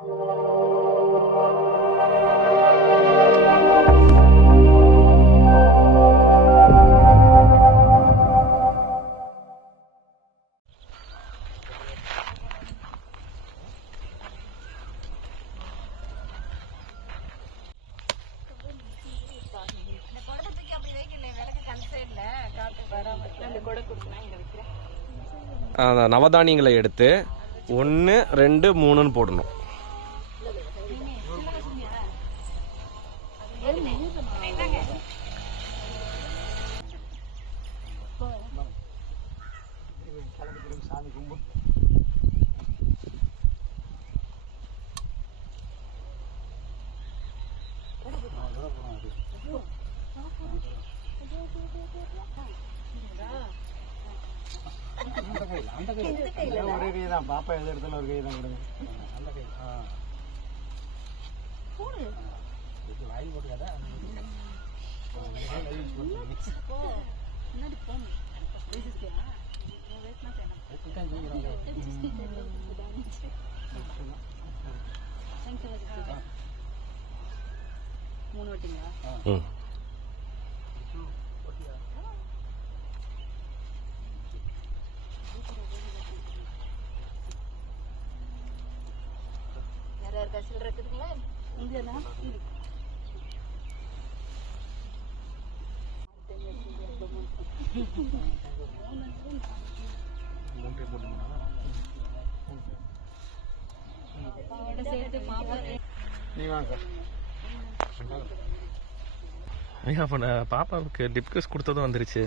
அந்த நவதானியங்களை எடுத்து 1 2 3ன்னு போடணும். ஒரே கை தான் பாப்பா எது இடத்துல ஒரு கை தான் கொடுங்க. நல்ல கை. வாயில் போட்டுக்காத. ஐயா அப்போ பாப்பாவுக்கு டிப்கஸ் கொடுத்ததும் வந்துருச்சு.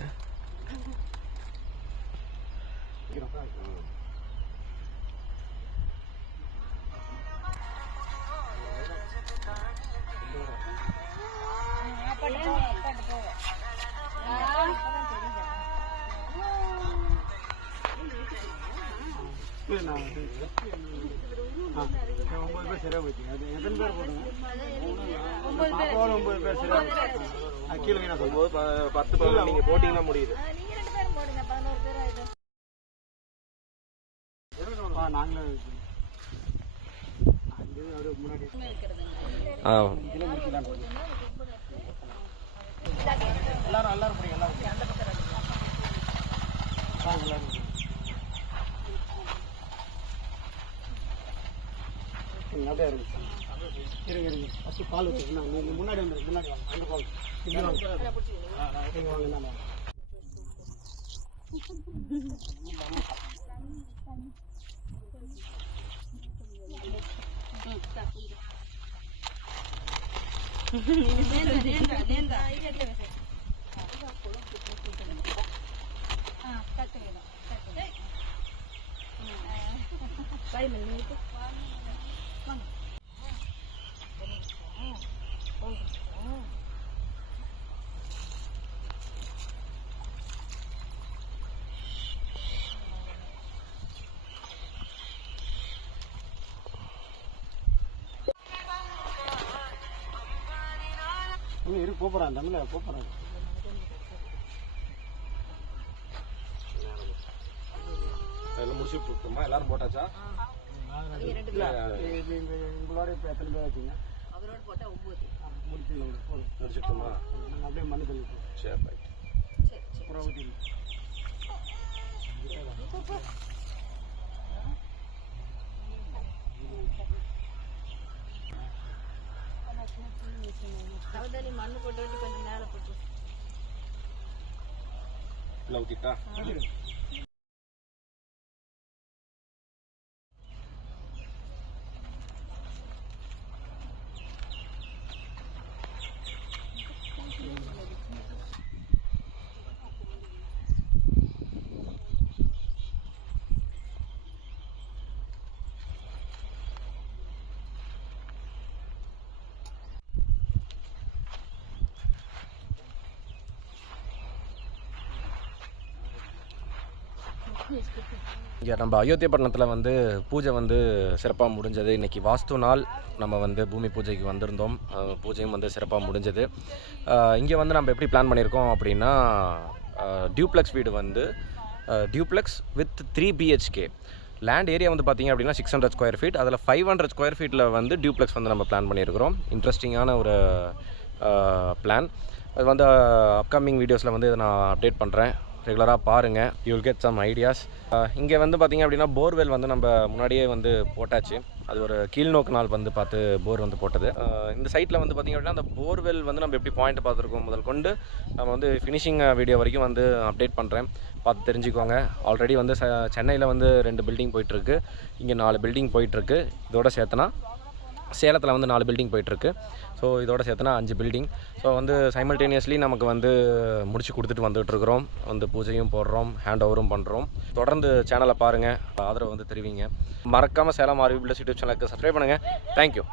சரியா போச்சு. அது எத்தனை பேர் போடுங்க? 9 பேர் சரியா போச்சு. கீழே நான் சொல்லும்போது 10 பேர் நீங்க போட்டீங்கன்னா முடியுது. நாங்களே முன்னாடி எல்லாரும் எல்லாரும் பிடிங்க எல்லாரும் அப்படியே இருங்க இருங்க ஃபஸ்ட்டு பால் வச்சுருக்கேன். முன்னாடி வந்து முன்னாடி வாங்க அங்கே பால் இங்கே வாங்க வாங்க போறான் தமிழ போறாங்க. எல்லாம் முடிச்சுட்டு இருக்கோமா? எல்லாரும் போட்டாச்சா? உங்களோட இப்போ எத்தனை பேர் வச்சுங்க? அவரோட போட்டா 9 முடிச்சுட்டோமா? அப்படியே மண்ணு தள்ளி சரி ரைட். அப்புறம் ஊற்றி மண்ணு போட்டு கொஞ்சம் மேலே போட்டு ஊற்றிட்டா இங்கே நம்ம அயோத்தியப்பட்டினத்தில் வந்து பூஜை வந்து சிறப்பாக முடிஞ்சது. இன்றைக்கி வாஸ்து நாள். நம்ம வந்து பூமி பூஜைக்கு வந்திருந்தோம். பூஜையும் வந்து சிறப்பாக முடிஞ்சது. இங்கே வந்து நம்ம எப்படி பிளான் பண்ணியிருக்கோம் அப்படின்னா, டியூப்ளெக்ஸ் வீடு வந்து duplex with 3 BHK land area வந்து பார்த்திங்க அப்படின்னா 600 ஸ்கொயர் ஃபீட், அதில் 500 ஸ்கொயர் ஃபீட்டில் வந்து டியூப்ளெக்ஸ் வந்து நம்ம பிளான் பண்ணியிருக்கிறோம். இன்ட்ரெஸ்டிங்கான ஒரு பிளான். அது வந்து அப்கமிங் வீடியோஸில் வந்து இதை நான் அப்டேட் பண்ணுறேன். ரெகுலராக பாருங்கள், you will get some ideas. இங்கே வந்து பார்த்திங்க அப்படின்னா போர்வெல் வந்து நம்ம முன்னாடியே வந்து போட்டாச்சு. அது ஒரு கீழ்நோக்கு நாள் வந்து பார்த்து போர் வந்து போட்டது. இந்த சைட்டில் வந்து பார்த்திங்க அப்படின்னா அந்த போர்வெல் வந்து நம்ம எப்படி பாயிண்ட் பார்த்துருக்கோம் முதல் கொண்டு நம்ம வந்து ஃபினிஷிங் வீடியோ வரைக்கும் வந்து அப்டேட் பண்ணுறேன், பார்த்து தெரிஞ்சுக்கோங்க. ஆல்ரெடி வந்து சென்னையில் வந்து 2 பில்டிங் போயிட்டுருக்கு, இங்கே 4 பில்டிங் போயிட்டுருக்கு. இதோட சேர்த்துனா சேலத்தில் வந்து 4 பில்டிங் போயிட்டுருக்கு. ஸோ இதோட சேர்த்துனா 5 பில்டிங். ஸோ வந்து சைமல்டேனியஸ்லி நமக்கு வந்து முடிச்சு கொடுத்துட்டு வந்துகிட்ருக்குறோம். வந்து பூஜையும் போடுறோம், ஹேண்ட் ஓவரும் பண்ணுறோம். தொடர்ந்து சேனலை பாருங்கள், ஆதரவு வந்து தெரிவிங்க. மறக்காமல் சேலம் ஆர்வி பில்டர்ஸ் யூடியூப் சேனலுக்கு சப்ஸ்கிரைப் பண்ணுங்கள். தேங்க்யூ.